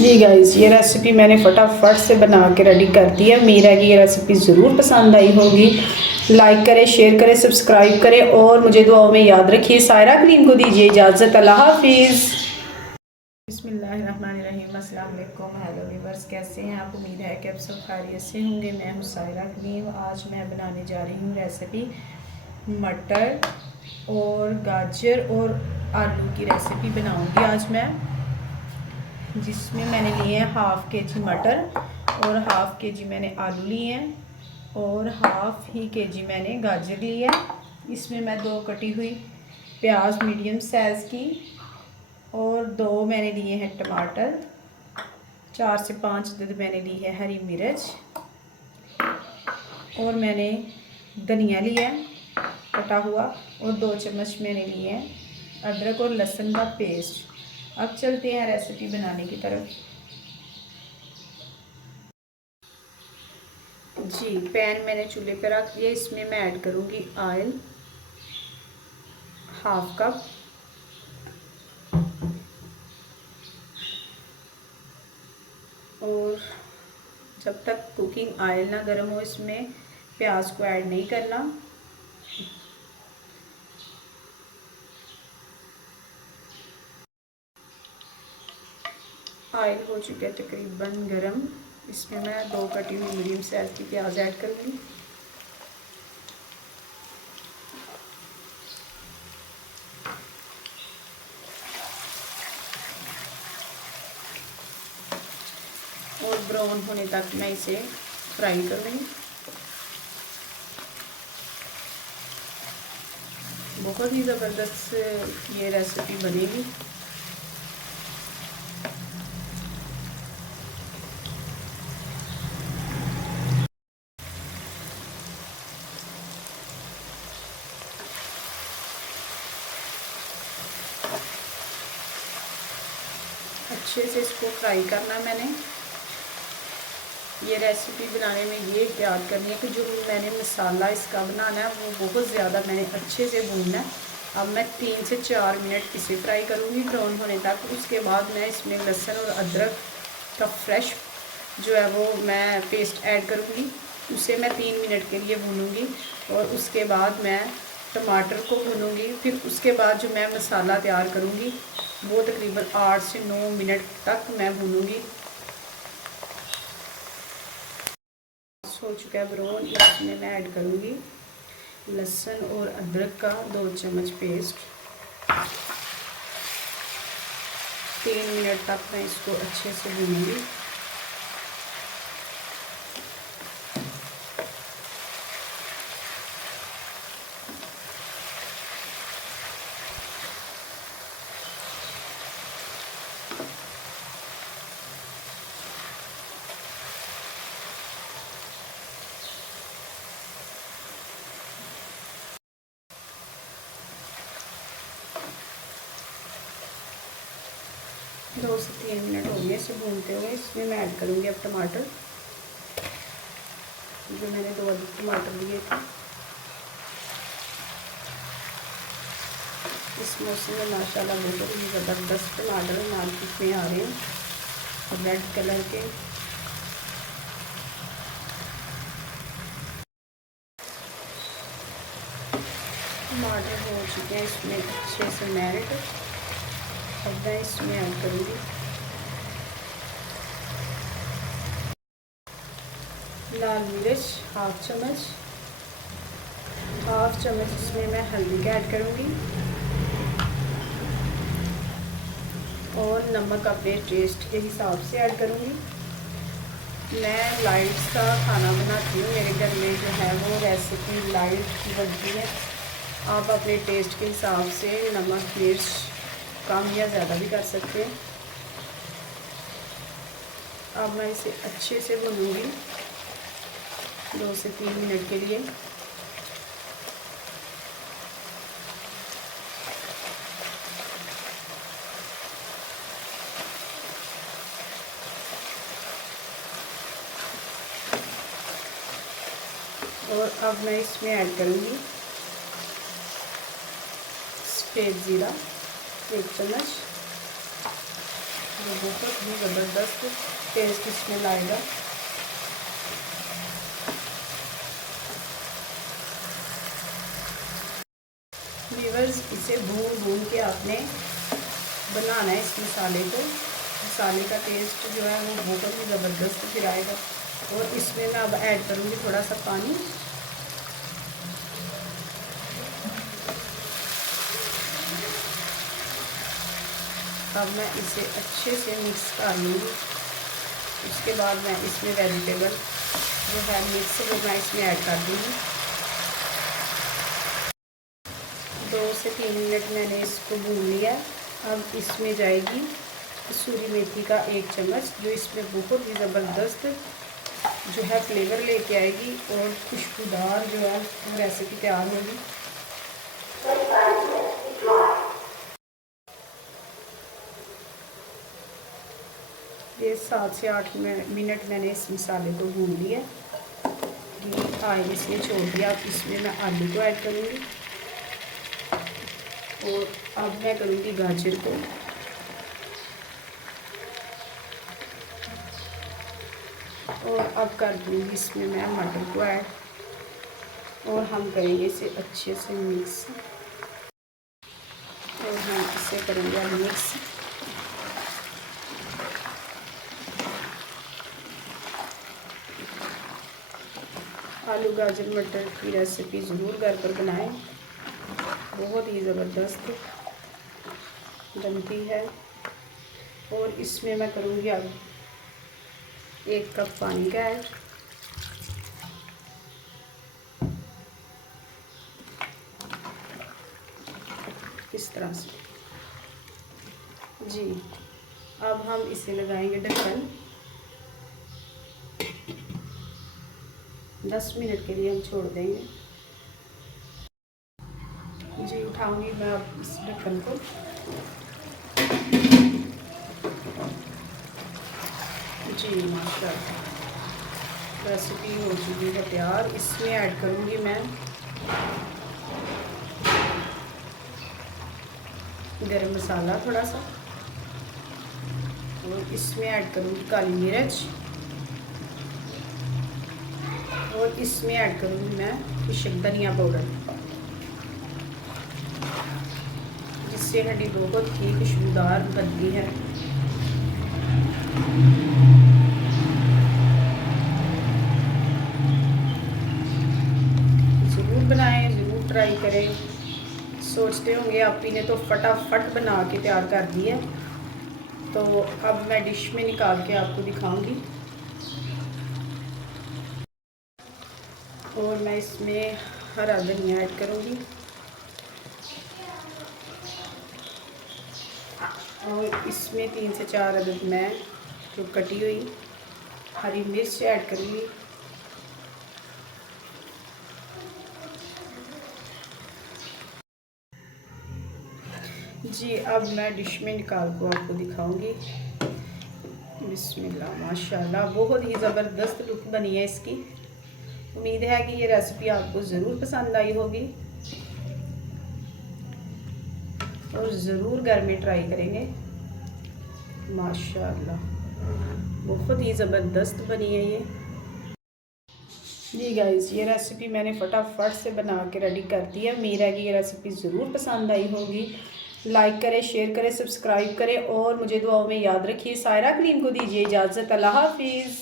जी guys, ये recipe मैंने फटाफट से बना के रेडी कर दी है। उम्मीद है कि ये रेसिपी ज़रूर पसंद आई होगी। लाइक करें, शेयर करें, सब्सक्राइब करें और मुझे दुआओं में याद रखिए। सायरा क्रीम को दीजिए इजाज़त। अल्लाह हाफिज़। बिस्मिल्लाहिर्रहमानिर्रहीम। अस्सलाम वालेकुम। हेलो व्यूअर्स, कैसे हैं आप? उम्मीद है कि आप सब खैरियत से होंगे। मैं हूँ सायरा क्रीम। आज मैं बनाने जा रही हूँ रेसिपी मटर और गाजर और आलू की रेसिपी बनाऊँगी आज मैं, जिसमें मैंने लिए हैं हाफ़ के जी मटर और हाफ़ के जी मैंने आलू लिए हैं और हाफ़ ही के जी मैंने गाजर ली है। इसमें मैं 2 कटी हुई प्याज मीडियम साइज़ की और 2 मैंने लिए हैं टमाटर, 4 से 5 अदद मैंने ली है हरी मिर्च और मैंने धनिया लिया है कटा हुआ और 2 चम्मच मैंने लिए हैं अदरक और लहसुन का पेस्ट। अब चलते हैं रेसिपी बनाने की तरफ। जी, पैन मैंने चूल्हे पर रख दिया। इसमें मैं ऐड करूँगी ऑयल हाफ कप और जब तक कुकिंग ऑयल ना गर्म हो इसमें प्याज को ऐड नहीं करना। ऑयल हो चुका है तकरीबन गरम। इसमें मैं 2 कटी हुई मीडियम साइज़ की प्याज ऐड करूँगी। और ब्राउन होने तक मैं इसे फ्राई करूँगी। बहुत ही ज़बरदस्त ये रेसिपी बनेगी। अच्छे से इसको फ्राई करना है मैंने। ये रेसिपी बनाने में ये याद करनी है कि जो मैंने मसाला इसका बनाना है वो बहुत ज़्यादा मैंने अच्छे से भूनना है। अब मैं 3 से 4 मिनट इसे फ्राई करूँगी ब्राउन होने तक। उसके बाद मैं इसमें लहसुन और अदरक का फ्रेश जो है वो मैं पेस्ट ऐड करूँगी। उसे मैं 3 मिनट के लिए भूनूँगी और उसके बाद मैं टमाटर को भूनूँगी। फिर उसके बाद जो मैं मसाला तैयार करूँगी वो तकरीबन 8 से 9 मिनट तक मैं भूनूँगी। हो चुका है ब्राउन। इसमें मैं ऐड करूँगी लहसुन और अदरक का 2 चम्मच पेस्ट। 3 मिनट तक मैं इसको अच्छे से भूनूँगी। दो से 3 मिनट हो गए इसे भूनते हुए। इसमें मैं ऐड करूँगी अब टमाटर, जो मैंने 2 टमाटर लिए थे। इस मौसम में माशाल्लाह बहुत ही ज़बरदस्त टमाटर मार्केट में आ रहे हैं रेड कलर के। टमाटर हो चुके हैं इसमें अच्छे से मैरिनेट। अब मैं इसमें ऐड करूँगी लाल मिर्च हाफ चम्मच, हाफ चम्मच इसमें मैं हल्दी का ऐड करूँगी और नमक अपने टेस्ट के हिसाब से ऐड करूँगी। मैं लाइट सा खाना बनाती हूँ, मेरे घर में जो है वो रेसिपी लाइट बनती है। आप अपने टेस्ट के हिसाब से नमक मिर्च कम या ज़्यादा भी कर सकते हैं। अब मैं इसे अच्छे से भूनूँगी 2 से 3 मिनट के लिए। और अब मैं इसमें ऐड करूँगी सफ़ेद ज़ीरा 1 चम्मच, वो बहुत ही ज़बरदस्त टेस्ट इसमें लाएगा। व्यूअर्स, इसे भून भून के आपने बनाना है इस मसाले को। मसाले का टेस्ट जो है वो बहुत ही ज़बरदस्त फिर आएगा। और इसमें मैं अब ऐड करूँगी थोड़ा सा पानी। अब मैं इसे अच्छे से मिक्स कर लूँगी। उसके बाद मैं इसमें वेजिटेबल जो है मिक्स वो मैं इसमें ऐड कर दूँगी। 2 से 3 मिनट मैंने इसको भून लिया। अब इसमें जाएगी कसूरी मेथी का 1 चम्मच, जो इसमें बहुत ही ज़बरदस्त जो है फ्लेवर लेके आएगी और खुशबूदार जो है रेसिपी तैयार होगी। ये 7 से 8 मिनट मैंने इस मसाले को भून लिया। घी ऑयल इसमें छोड़ दिया। अब इसमें मैं आलू को ऐड करूँगी और अब मैं करूँगी गाजर को। और अब कर दूँगी इसमें मैं मटर को ऐड और हम करेंगे इसे अच्छे से मिक्स। और हम इसे करेंगे मिक्स। आलू गाजर मटर की रेसिपी ज़रूर घर पर बनाएं, बहुत ही ज़बरदस्त बनती है। और इसमें मैं करूँगी अब 1 कप पानी का ऐड। इस तरह से जी। अब हम इसे लगाएंगे ढक्कन। 10 मिनट के लिए हम छोड़ देंगे। जी, उठाऊंगी मैं अब इस ढक्कन को। जी माशाल्लाह, रेसिपी हो चुकी है तैयार। इसमें ऐड करूंगी मैं गरम मसाला थोड़ा सा, और इसमें ऐड करूंगी काली मिर्च, और इसमें ऐड करूँगी मैं खुशक धनिया पाउडर, जिससे हड्डी बहुत ही खुशबूदार बनती है। ज़रूर बनाएं, ज़रूर ट्राई करें। सोचते होंगे आप ही ने तो फटाफट बना के तैयार कर दिया। तो अब मैं डिश में निकाल के आपको दिखाऊंगी। और मैं इसमें हरा धनिया ऐड करूँगी, और इसमें 3 से 4 अदद मैं जो कटी हुई हरी मिर्च ऐड करूँगी। जी, अब मैं डिश में निकाल को आपको दिखाऊंगी। बिस्मिल्लाह, माशाल्लाह, बहुत ही ज़बरदस्त लुक बनी है इसकी। उम्मीद है कि ये रेसिपी आपको ज़रूर पसंद आई होगी और ज़रूर घर में ट्राई करेंगे। माशाल्लाह, बहुत ही ज़बरदस्त बनी है ये। जी गाइस, ये रेसिपी मैंने फटाफट से बना के रेडी कर दी है। उम्मीद है कि ये रेसिपी ज़रूर पसंद आई होगी। लाइक करें, शेयर करें, सब्सक्राइब करें और मुझे दुआओं में याद रखिए। सायरा क्रीम को दीजिए इजाज़त। अल्लाह हाफिज़।